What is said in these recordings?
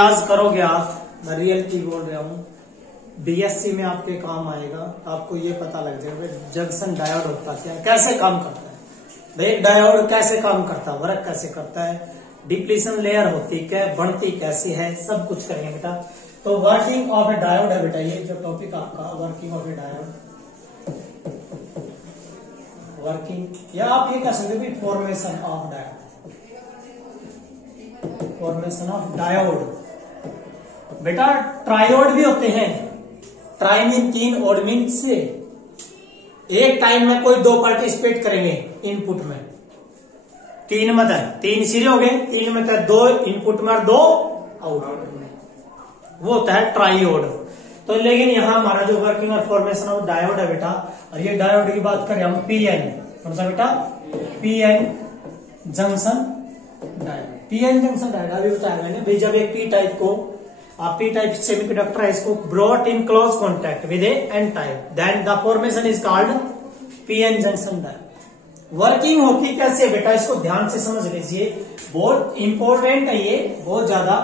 रियाज करोगे आप, मैं रियलिटी बोल रहा हूँ, बीएससी में आपके काम आएगा। आपको ये पता लग जाएगा जंक्शन डायोड होता क्या है, कैसे काम करता है भाई, एक डायोड कैसे काम करता है, वर्क कैसे करता है, डिप्लीशन लेयर होती क्या, बढ़ती कैसी है, सब कुछ करेंगे बेटा। तो वर्किंग ऑफ ए डायोड है बेटा, ये जो टॉपिक आपका working of A diode, working, या आप ये कह सकते हो formation of diode, formation of diode. बेटा ट्रायोड भी होते हैं, ट्राई मीन 3, ओड मीन से, एक टाइम में कोई 2 पार्टिसिपेट करेंगे इनपुट में, 3 में 3 सिरे हो गए, 3 में 2 इनपुट में और 2 आउटपुट में, वो होता है ट्रायोड। तो लेकिन यहाँ हमारा जो वर्किंग और फॉर्मेशन ऑफ डायोड है बेटा, और ये डायोड की बात करें हम पीएन, कौन सा बेटा, PN junction diode, PN junction diode अभी बताया मैंने भाई, जब एक पी टाइप को, आप पी टाइप सेमीकंडक्टर है, इसको brought in close contact with N type, then the formation is called PN junction diode. Working होती कैसे बेटा, इसको ध्यान से समझ लीजिए, बहुत इंपॉर्टेंट है ये, बहुत ज्यादा।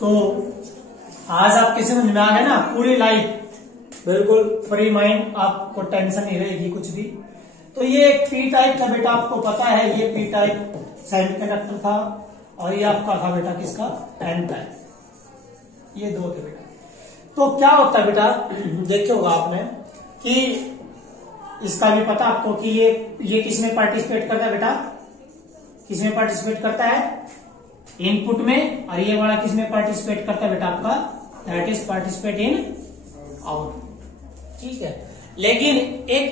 तो आज आपके समझ में आ गया ना, पूरी लाइफ बिल्कुल फ्री माइंड, आपको टेंशन नहीं रहेगी कुछ भी। तो ये एक पी टाइप था बेटा, आपको पता है ये पी टाइप सेमीकंडक्टर था, और ये आपका था बेटा किसका, एन टाइप, ये 2 थे बेटा। तो क्या होता है बेटा, देखे होगा आपने कि इसका भी पता आपको कि ये किसमें पार्टिसिपेट करता है बेटा, किसमें पार्टिसिपेट करता है, इनपुट में, और ये वाला किसमें पार्टिसिपेट करता है बेटा आपका, that is participate in output, ठीक है। लेकिन एक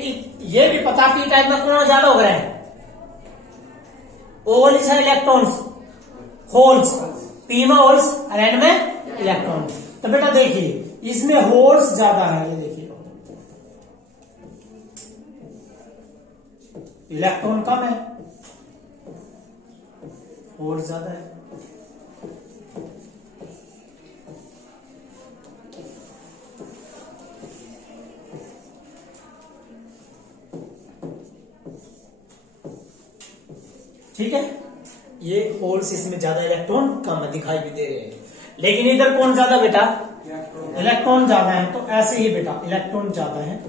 ये भी पता कि टाइप में कौन ज्यादा हो गए हैं, ओवल है इलेक्ट्रॉन्स, होल्स, पी में होल्स और एन में इलेक्ट्रॉन। तो बेटा देखिए इसमें होल्स ज्यादा है, ये देखिए इलेक्ट्रॉन कम है, होल्स ज्यादा है। ठीक है, ये होल्स इसमें ज्यादा, इलेक्ट्रॉन कम दिखाई भी दे रहे हैं, लेकिन इधर कौन ज्यादा बेटा, इलेक्ट्रॉन ज्यादा है। तो ऐसे ही बेटा इलेक्ट्रॉन ज्यादा है,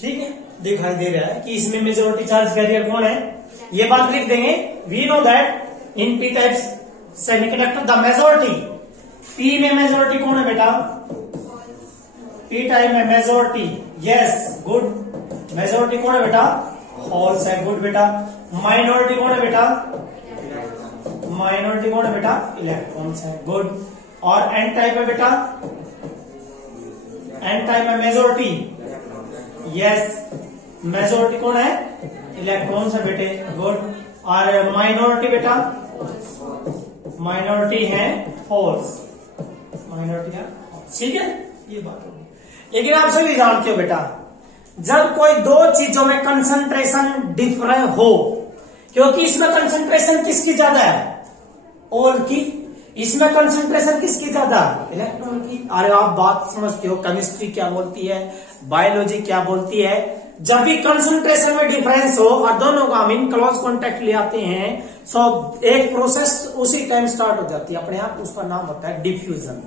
ठीक है, दिखाई दे रहा है कि इसमें मेजॉरिटी चार्ज कैरियर कौन है, ये बात लिख देंगे। We know that in P types semiconductor the majority, P में मेजॉरिटी कौन है बेटा, पी टाइप में मेजॉरिटी, यस गुड, मेजॉरिटी कौन है बेटा, होल्स है, गुड बेटा। माइनॉरिटी कौन है बेटा, माइनॉरिटी कौन है बेटा, इलेक्ट्रॉन्स है, गुड। और एन टाइप है बेटा, एन टाइप में मेजॉरिटी, यस मेजॉरिटी कौन है, इलेक्ट्रॉन्स है बेटे, गुड। और माइनॉरिटी बेटा, माइनॉरिटी है होल्स, माइनॉरिटी है, ठीक है, ये बात होगी। लेकिन आप सभी जानते हो बेटा, जब कोई 2 चीजों में कंसंट्रेशन डिफरेंट हो, क्योंकि इसमें कंसंट्रेशन किसकी ज्यादा है, ओल की, इसमें कंसंट्रेशन किसकी ज्यादा, इलेक्ट्रॉन की। अरे आप बात समझते हो, केमिस्ट्री क्या बोलती है, बायोलॉजी क्या बोलती है, जब भी कंसंट्रेशन में डिफरेंस हो और दोनों का हम इन क्लोज कॉन्टेक्ट ले आते हैं, सो एक प्रोसेस उसी टाइम स्टार्ट हो जाती है अपने आप, उसका नाम होता है डिफ्यूजन।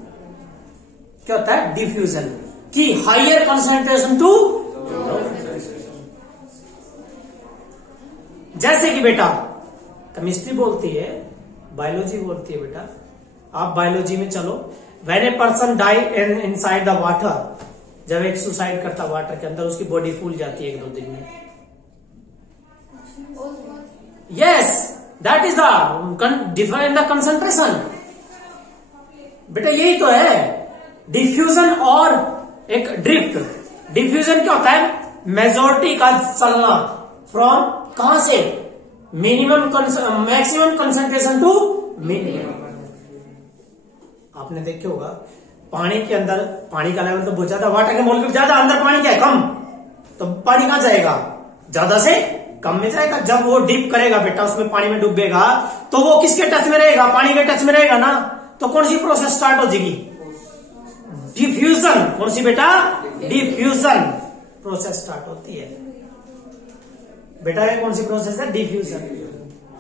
क्या होता है, डिफ्यूजन, की हाइयर कंसंट्रेशन टू, जैसे कि बेटा केमिस्ट्री बोलती है, बायोलॉजी बोलती है बेटा, आप बायोलॉजी में चलो, when a person die inside the water, जब एक सुसाइड करता वाटर के अंदर, उसकी बॉडी फूल जाती है 1-2 दिन में, yes that is the different the concentration. बेटा यही तो है डिफ्यूजन और एक ड्रिफ्ट। डिफ्यूजन क्या होता है, मेजॉरिटी का चलना फ्रॉम कहां से, minimum maximum concentration to minimum. आपने देखे होगा पानी के अंदर, पानी का लेवल तो बहुत ज्यादा, वाटर के मॉलिक्यूल ज्यादा, अंदर पानी क्या है कम, तो पानी कहां जाएगा, ज्यादा से कम में जाएगा। जब वो डिप करेगा बेटा, उसमें पानी में डूबेगा, तो वो किसके टच में रहेगा, पानी के टच में रहेगा ना। तो कौन सी प्रोसेस स्टार्ट हो जाएगी, डिफ्यूजन। कौन सी बेटा, डिफ्यूजन प्रोसेस स्टार्ट होती है बेटा। ये कौन सी प्रोसेस है, diffusion.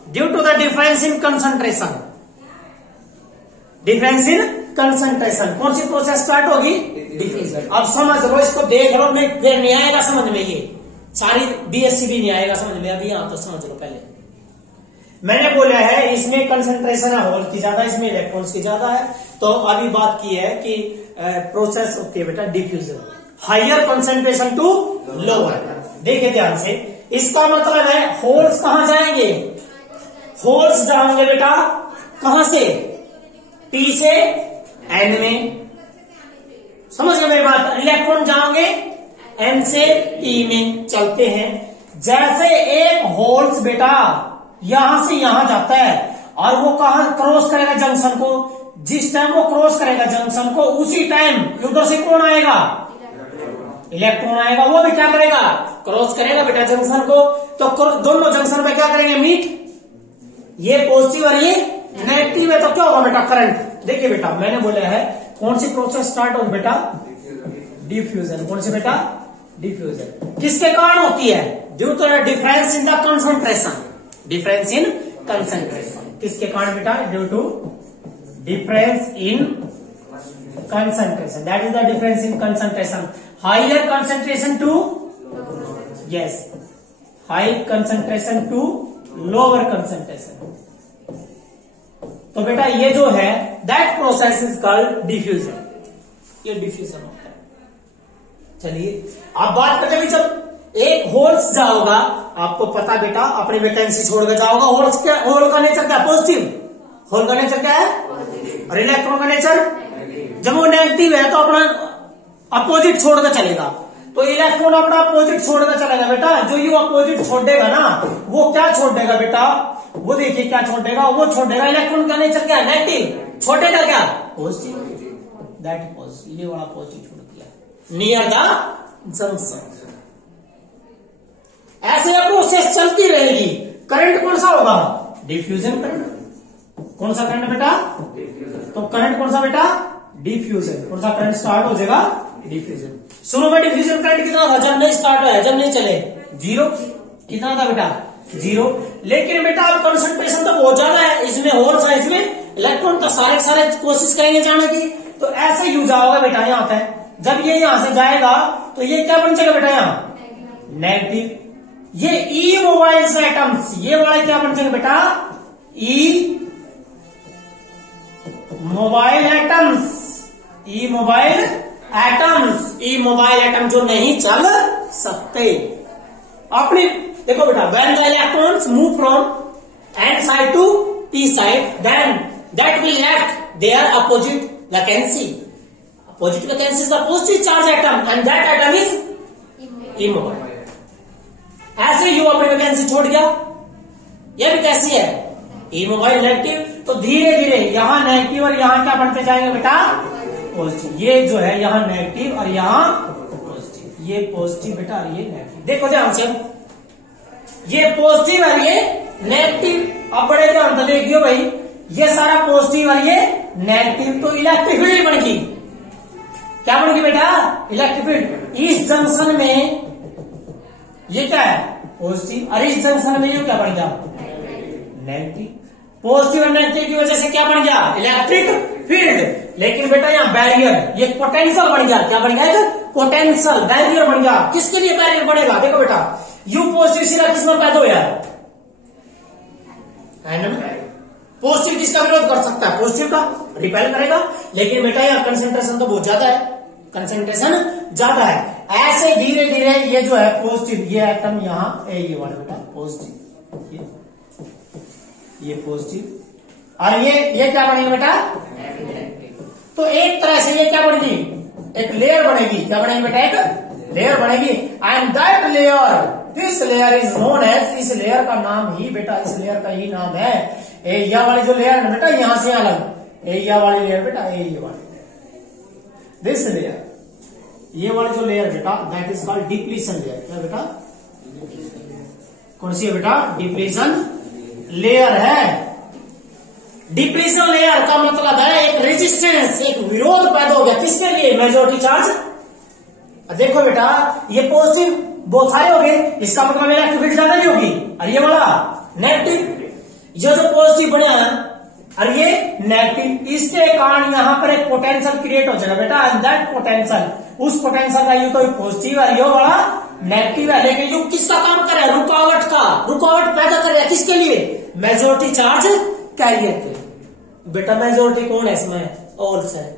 Due to the difference in concentration, difference in concentration कौन सी प्रोसेस स्टार्ट होगी, डिफ्यूजन। अब समझ लो, इसको देख लो, फिर नहीं आएगा समझ में, ये सारी बीएससी भी नहीं आएगा समझ में। अभी यहां तो समझ लो, पहले मैंने बोला है इसमें कंसंट्रेशन है होल की ज्यादा, इसमें इलेक्ट्रॉन्स की ज्यादा है। तो अभी बात की है कि प्रोसेस होती है बेटा diffusion, higher concentration to lower. देखिए ध्यान से, इसका मतलब है होल्स कहां जाएंगे, होल्स जाएंगे बेटा कहां से, टी से एन में, समझ गए मेरी बात। इलेक्ट्रॉन जाएंगे एन से ई में, चलते हैं। जैसे एक होल्स बेटा यहां से यहां जाता है, और वो कहां क्रॉस करेगा जंक्शन को, जिस टाइम वो क्रॉस करेगा जंक्शन को, उसी टाइम उधर से कौन आएगा, इलेक्ट्रॉन आएगा। वो भी क्या करेगा, क्रॉस करेगा बेटा जंक्शन को। तो दोनों जंक्शन पे क्या करेंगे, मीट। ये पॉजिटिव और ये नेगेटिव है, तो क्या होगा बेटा, करंट। देखिए बेटा, मैंने बोला है कौन सी प्रोसेस स्टार्ट होगी बेटा, डिफ्यूजन। कौन सी बेटा, डिफ्यूजन। किसके कारण होती है, due to the difference in the concentration, difference in concentration. किसके कारण बेटा, due to difference in concentration, that is the difference in concentration. Higher concentration to, yes, high concentration to lower concentration. तो बेटा ये जो है that process is called diffusion, ये diffusion होता है। चलिए अब बात करते हैं, जब एक होल्स जाओगा, आपको पता बेटा अपनी वैकेंसी छोड़कर जाओगा, होल्स क्या, होल का नेचर क्या, पॉजिटिव। होल का नेचर क्या है, और इलेक्ट्रॉन का नेचर, जब वो नेगेटिव है तो अपना अपोजिट छोड़कर चलेगा। तो इलेक्ट्रॉन अपना अपोजिट छोड़कर चलेगा बेटा। जो ये अपोजिट छोड़ेगा ना, वो क्या छोड़ेगा बेटा, वो देखिए क्या छोड़ेगा, वो छोड़ेगा, इलेक्ट्रॉन का नेचर क्या, नेगेटिव, छोड़ेगा क्या, पॉजिटिव। दैट पॉजिटिव, ये वाला पॉजिटिव छोड़ दिया नियर द जंक्शन। ऐसे प्रोसेस चलती रहेगी। करंट कौन सा होगा, डिफ्यूजन करंट। कौन सा करंट बेटा, तो करंट कौन सा बेटा, डिफ्यूजन। कौन सा करंट स्टार्ट हो जाएगा, डिफ्यूजन। शुरू में डिफ्यूजन करंट कितना था, जब नहीं स्टार्ट हुआ, जब नहीं चले, जीरो। कितना था बेटा, जीरो। लेकिन बेटा अब कंसंट्रेशन तो बहुत ज्यादा है, इसमें होल्स है, इसमें इलेक्ट्रॉन, तो सारे कोशिश करेंगे जाने की। तो ऐसे यूज होगा बेटा यहाँ पे। जब ये यहां से जाएगा तो ये क्या बन जाएगा बेटा, यहाँ नेगेटिव। ये ई मोबाइल एटम्स, ये वाले क्या बन जाएंगे बेटा, immobile atoms, immobile atoms, immobile atom जो नहीं चल सकते अपनी। देखो बेटा, when the electrons move from N side to P side, then that will left their opposite vacancy. Opposite vacancy is the positive charge atom and that atom is immobile. ऐसे यू अपनी वैकेंसी छोड़ गया, यह भी कैसी है, इमोबाइल नेगेटिव। तो धीरे धीरे यहां नेगेटिव और यहां क्या बढ़ते जाएंगे बेटा, पॉजिटिव। ये जो है यहां नेगेटिव और यहां पॉजिटिव, ये पॉजिटिव बेटा और ये नेगेटिव। देखो ध्यान से, ये पॉजिटिव और ये नेगेटिव। अब बड़े ध्यान से देखियो भाई, ये सारा पॉजिटिव और ये नेगेटिव, तो इलेक्ट्रिक फील्ड बन गई। क्या बन गई बेटा, इलेक्ट्रिक फील्ड। इस जंक्शन में ये क्या है, पॉजिटिव, और इस जंक्शन में ये क्या बन गया, नेगेटिव। पॉजिटिव और नेगेटिव की वजह से क्या बन गया, इलेक्ट्रिक फील्ड। लेकिन बेटा यहाँ बैरियर, ये पोटेंशियल बन गया। क्या बन गया, पोटेंशियल, बैरियर बन गया। किसके लिए बैरियर बनेगा, देखो बेटा, यू पॉजिटिव सिरा किसमें पैदा हुआ है, पॉजिटिव किसका विरोध कर सकता है, पॉजिटिव का रिपेल करेगा। लेकिन बेटा यहाँ कंसेंट्रेशन तो बहुत ज्यादा है, कंसेंट्रेशन ज्यादा है। ऐसे धीरे धीरे ये जो है पॉजिटिव, ये एटम यहाँ ये वाला बेटा पॉजिटिव, ये पॉजिटिव, और ये क्या बनेगा बेटा, तो एक तरह से ये क्या बनेगी, एक लेयर बनेगी। क्या बनेगी बेटा, एक लेयर बनेगी। And that layer, this layer is known as, इस लेयर का नाम ही बेटा, इस लेयर का ही नाम है एरिया वाली जो लेयर है बेटा, यहां से अलग एरिया वाली लेयर बेटा, एरिया वाली, दिस लेयर ये वाली जो लेयर बेटा that is called depletion layer. क्या बेटा, कौन सी है बेटा? डिप्लीशन लेयर है। डिप्लीशन लेयर का मतलब है एक रेजिस्टेंस, एक विरोध पैदा हो गया। किसके लिए? Majority charge. देखो बेटा ये पॉजिटिव बहुत सारे हो गए, इसका मतलब इलेक्ट्रिक ज्यादा नहीं होगी, और ये वाला नेगेटिव, ये जो पॉजिटिव बना है और ये नेगेटिव, इसके कारण यहाँ पर एक पोटेंशियल क्रिएट हो जाएगा बेटा। एंड दैट पोटेंशियल, उस पोटेंशियल का ये तो पॉजिटिव है, ये वाला नेगेटिव है, लेकिन ये किसका काम कर रहा है? रुकावट का, रुकावट पैदा कर रहा है। किसके लिए? मेजॉरिटी चार्ज कैरियर के। बेटा मेजॉरिटी कौन है इसमें? ऑल्स है।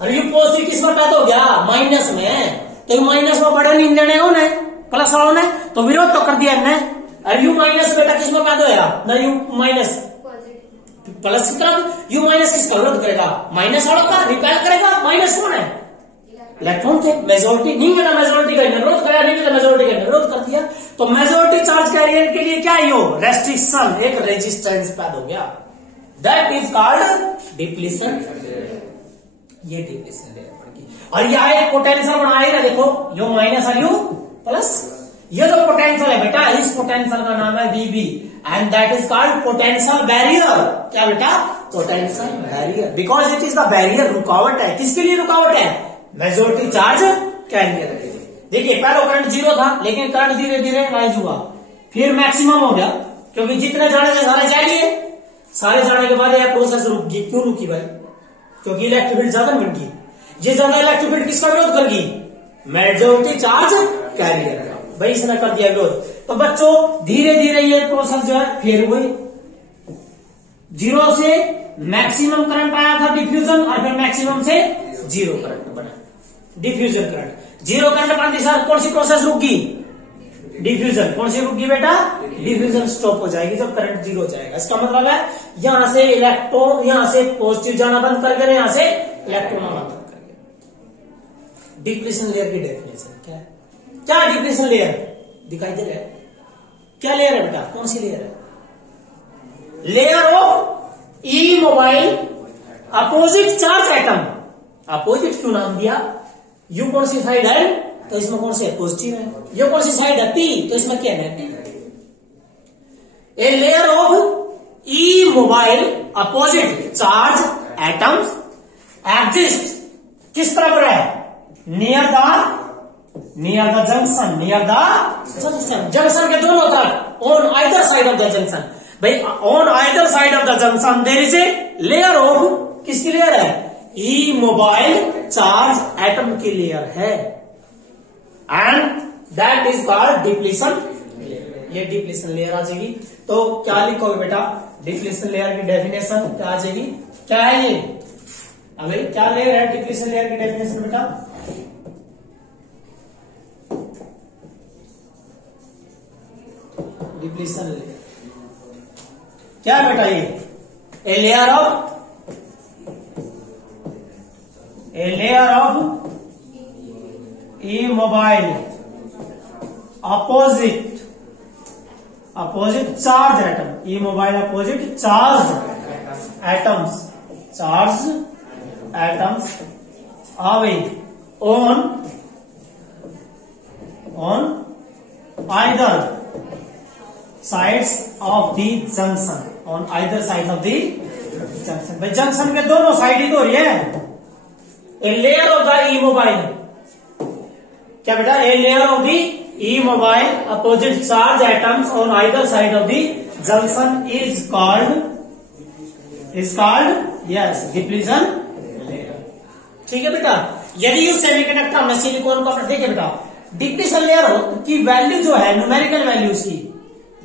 और ये पॉजिटिव किसमें पैदा हो गया? माइनस में। तो माइनस में बड़े नहीं देने हो ने, प्लस वालों ने तो विरोध तो कर दिया इनने। और यू माइनस बेटा किसमें पैदा होया? ना यू माइनस प्लस की तरफ, यू माइनस किसका विरोध करेगा? माइनस वालों का रिपेल करेगा। माइनस कौन है? इलेक्ट्रॉन थे। मेजॉरिटी नहीं मिला, मेजॉरिटी का विरोध कराया, नहीं मिला मेजॉरिटी का विरोध कर दिया। तो मेजॉरिटी चार्ज कैरियर के लिए क्या है? यो रेस्ट्रिक्शन, एक रेजिस्टेंस पैदा हो गया। That is called depletion. ये डिप्लीशन लेयर। और यह एक पोटेंशियल बनाएगा, देखो यो माइनस और यू प्लस। ये जो पोटेंशियल है बेटा, इस पोटेंशियल का नाम है VB and that is called potential barrier. क्या बेटा? Potential barrier, because it is the barrier. रुकावट है। किसके लिए रुकावट है? मेजॉरिटी चार्ज कैरियर के लिए। देखिए पहले करंट 0 था, लेकिन करंट धीरे धीरे राइज हुआ, फिर मैक्सिमम हो गया, क्योंकि जितने जाने थे सारे जा लिए। सारे जाने के बाद यह प्रोसेस रुक गई। क्यों रुकी भाई? क्योंकि इलेक्ट्रिक फील्ड ज्यादा मिल गई। ये ज्यादा इलेक्ट्रिक फील्ड किसका विरोध कर गई? मेजॉरिटी चार्ज कैरियर का। भाई इसने कर दिया विरोध। तो बच्चों धीरे धीरे ये प्रोसेस जो है फिर हुई। 0 से मैक्सिमम करंट आया था डिफ्यूजन, और फिर मैक्सिमम से 0 करंट बना डिफ्यूजन करंट। 0 करंट बनने से कौन सी प्रोसेस रुक गई? डिफ्यूजन। कौन सी रुक गई बेटा? डिफ्यूजन स्टॉप हो जाएगी जब करंट 0 हो जाएगा। इसका मतलब है यहां से इलेक्ट्रॉन, यहां से पॉजिटिव जाना बंद कर गए, यहां से इलेक्ट्रॉन आना बंद कर गए। डिप्लीशन लेयर की डेफिनेशन क्या है? क्या डिप्लीशन लेयर दिखाई दे रहा है? क्या लेयर है बेटा? कौन सी लेयर है? Layer of immobile opposite charge atom. Opposite क्यों नाम दिया? यू कौन सी साइड है तो इसमें कौन सी है? पॉजिटिव है। ये कौन सी साइड है? पी, तो इसमें क्या है? Negative. A layer of immobile opposite charge atoms exist किस तरफ है? Near the junction. Near the junction, junction के दोनों तरफ, on either side of the junction. भाई on either side of the junction there is a layer of, किसकी लेयर है? ई मोबाइल चार्ज एटम की लेयर है, and that is called depletion layer. ये डिप्लीशन लेयर आ जाएगी। तो क्या लिखोगे बेटा? डिप्लीशन लेयर की डेफिनेशन क्या आ जाएगी? क्या है ये? अभी क्या लेयर है डिप्लीशन लेयर की डेफिनेशन बेटा? डिप्लीशन लेयर क्या है बेटा? ये ए layer of immobile opposite charge atom. E mobile opposite charge atoms having on either sides of the junction। on either sides of the junction। भाई junction के दोनों side ही तो ये ए layer of the E mobile. क्या बेटा? ए layer of the E mobile opposite charge atoms on either side of the junction is called yes depletion layer. ठीक है बेटा। यदि इस सेमीकंडक्टर में सिलिकॉन का देखिए बेटा, डिप्लीशन लेयर की वैल्यू जो है न्यूमेरिकल वैल्यू, उसकी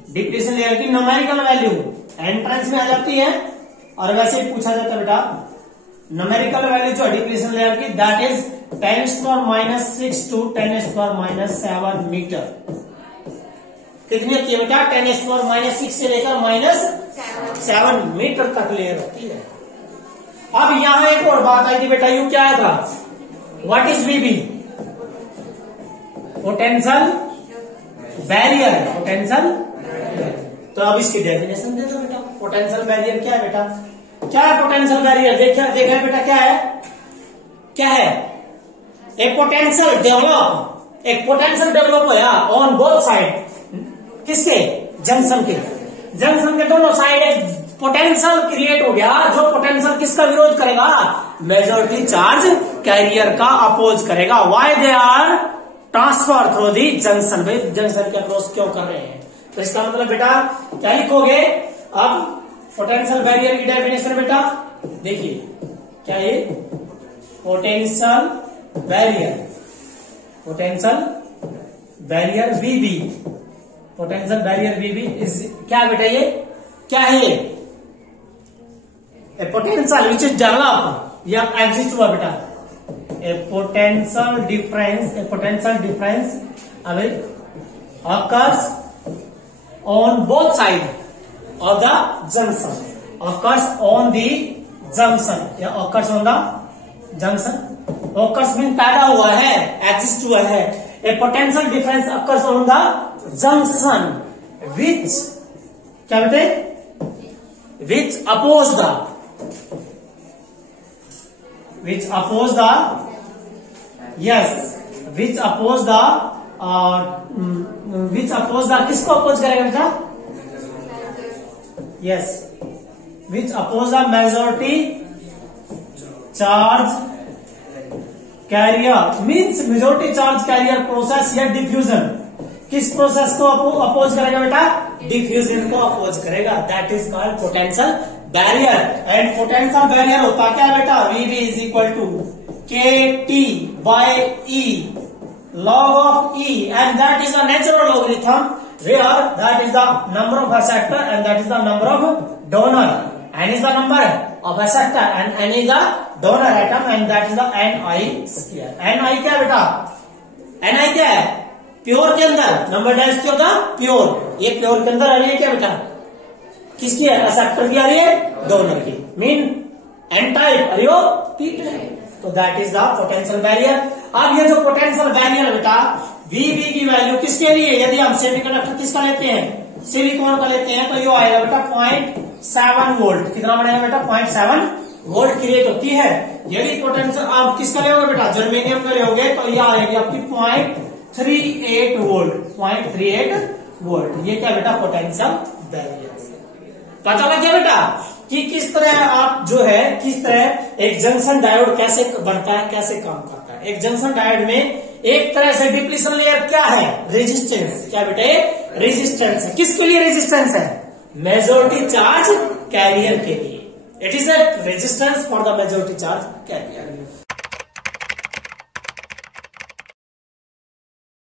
डिप्लीशन लेयर की न्यूमेरिकल वैल्यू एंट्रेंस में आ जाती है, और वैसे ही पूछा जाता है बेटा न्यूमेरिकल वैल्यू जो है डिप्लीशन लेयर की, दैट इज 10⁻⁶ to 10⁻⁷ मीटर। कितनी होती है बेटा? 10⁻�6 से लेकर -7 मीटर तक लेयर होती है। अब यहां एक और बात आई थी बेटा, यू क्या आया था? What is VB? Potential barrier. Potential, तो अब इसकी डेफिनेशन दे दो बेटा। पोटेंशियल बैरियर क्या है बेटा? क्या है पोटेंशियल बैरियर? देखा है बेटा क्या है? ए पोटेंशियल डेवलप होया ऑन बोथ साइड, किसके, जंक्शन के दोनों साइड एक पोटेंशियल क्रिएट हो गया, जो पोटेंशियल किसका विरोध करेगा, मेजॉरिटी चार्ज कैरियर का अपोज करेगा। Why they are transfer through the junction, भाई जंक्शन के अक्रॉस क्यों कर रहे हैं। तो इसका मतलब बेटा क्या लिखोगे, अब पोटेंशियल बैरियर की डेफिनेशन बेटा देखिए क्या है, potential barrier VB, potential barrier VB is क्या बेटा, ये क्या है, ए पोटेंशियल विच इज डेवलप या एग्जिस्ट हुआ बेटा, ए पोटेंशियल डिफरेंस अभी occurs on both sides of the junction, occurs on the junction या occurs on the junction, occurs mean पैदा हुआ है, exist हुआ है, a potential difference occurs on the junction which क्या बेटे, which oppose the किसको अपोज करेगा बेटा, yes, which oppose the majority charge carrier means majority charge carrier process या diffusion, किस प्रोसेस को अपोज करेगा बेटा, डिफ्यूजन को अपोज करेगा, that is called potential barrier. And potential barrier होता क्या बेटा, VB is equal to KT by E log of E, and that is a natural logarithm where that is the number of acceptor and that is the number of donor. N is the number of acceptor and N is the donor atom and that is the Ni square. Ni क्या बेटा, Ni क्या है, pure के अंदर number dash क्या होगा, pure, ये pure के अंदर आ रही है क्या बेटा, किसकी है, एक्सेप्टर की आ रही है, डोनर की, मीन एन टाइप, अरे वो पी टाइप, तो that is the potential barrier. अब ये जो पोटेंशियल बैरियर बेटा VB की वैल्यू किसके लिए, यदि हम सेमीकंडक्टर किसका लेते हैं, सिलिकॉन का लेते हैं, तो ये आएगा बेटा 0.7 वोल्ट, कितना बढ़ेगा बेटा, 0.7 वोल्ट क्रिएट होती है। यदि पोटेंशियल आप किसका लेोगे बेटा, जर्मेनियम का लेोगे, तो ये आएगी आपकी 0.38 वोल्ट, 0.38 वोल्ट, ये क्या बेटा, पोटेंशियल बैरियर। पता लग गया बेटा कि किस तरह आप जो है, किस तरह एक जंक्शन डायोड कैसे बनता है, कैसे काम करता है। एक जंक्शन डायोड में एक तरह से डिप्लीशन लेयर क्या है, रेजिस्टेंस, क्या बेटे, रेजिस्टेंस है, किसके लिए रेजिस्टेंस है, मेजॉरिटी चार्ज कैरियर के लिए, it is a resistance for the majority charge career.